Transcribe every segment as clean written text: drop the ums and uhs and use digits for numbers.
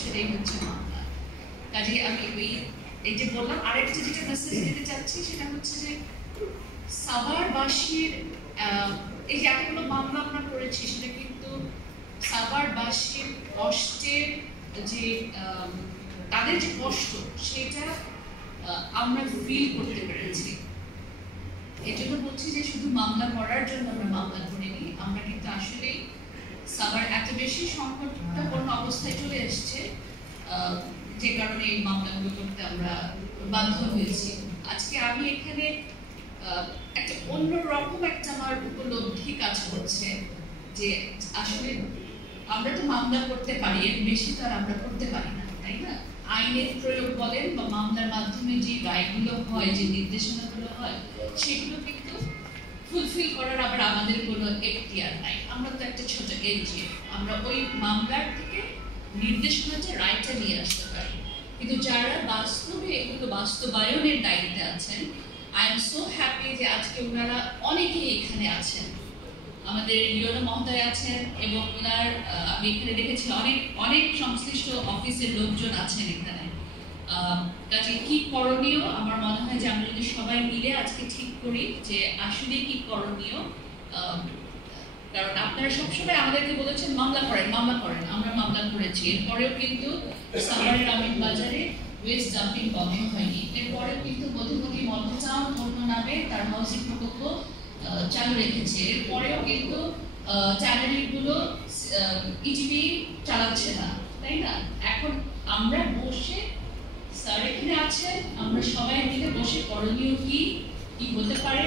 সেটাই হচ্ছে মামলা। কাজে আমি এই যে বললাম, আরেকটা যেটা মেসেজ দিতে চাচ্ছি সেটা হচ্ছে যে সাভারবাসীর এই যে এতগুলো মামলা আমরা করেছি, সেটা কিন্তু সাভারবাসীর কষ্টের যে তাদের যে কষ্ট সেটা আমরা ফিল করতে পেরেছি। এই জন্য বলছি যে শুধু মামলা করার জন্য আমরা মামলা করিনি, আমরা কিন্তু আসলেই সাভার এত বেশি সংকটাপন্ন অবস্থায় চলে এসছে যে কারণে এই মামলাগুলো করতে আমরা বাধ্য হয়েছি। আজকে আমি এখানে একটা অন্যরকম একটা আমার উপলব্ধি কাজ করছে যে আসলে আমরা তো মামলা করতে পারি, এর বেশি তো আর আমরা করতে পারি না, তাই না? আইনের প্রয়োগ বলেন বা মামলার মাধ্যমে যে রায়গুলো হয়, যে নির্দেশনাগুলো হয়, সেগুলো কিন্তু ফুলফিল করার আবার আমাদের কোনো এখতিয়ার নাই। আমরা তো একটা ছোট এনজিও, আমরা ওই মামলার থেকে নির্দেশনা যে রায়টা নিয়ে আসতে পারি। কিন্তু যারা বাস্তবে এগুলো বাস্তবায়নের দায়িত্বে আছেন, আই এম সো হ্যাপি যে আজকে ওনারা অনেকেই এখানে আছেন। আমাদের লিওনা মহোদয় আছেন এবং ওনার আমি এখানে দেখেছি অনেক অনেক সংশ্লিষ্ট অফিসের লোকজন আছেন এখানে। কাজে কি করণীয়, আমার মনে হয় যে আমরা যদি সবাই মিলে আজকে ঠিক করি যে আসলে কি করণীয়। কারণ আপনারা সবসময় আমাদেরকে বলেছেন মামলা করেন, আমরা মামলা করেছি। এরপরেও কিন্তু সাভারের আমিন বাজারে ওয়েস্ট ডাম্পিং বন্ধ হয়নি। এরপরেও কিন্তু মধুমতি মধুচাম অন্য নামে তার হাউজিং প্রকল্প চালু রেখেছে। এরপরেও কিন্তু চ্যানেলগুলো ইটিভি চালাচ্ছে না, তাই না? এখন আমরা বসে, স্যার এখানে আছেন, আমরা সবাই মিলে বসে করণীয় কি হতে পারে,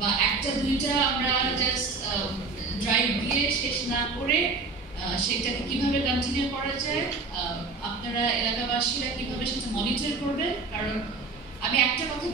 বা একটা দুইটা আমরা জাস্ট ড্রাইভ দিয়ে শেষ না করে সেটাকে কিভাবে কন্টিনিউ করা যায়, আপনারা এলাকাবাসীরা কিভাবে সেটা মনিটর করবেন। কারণ আমি একটা কথা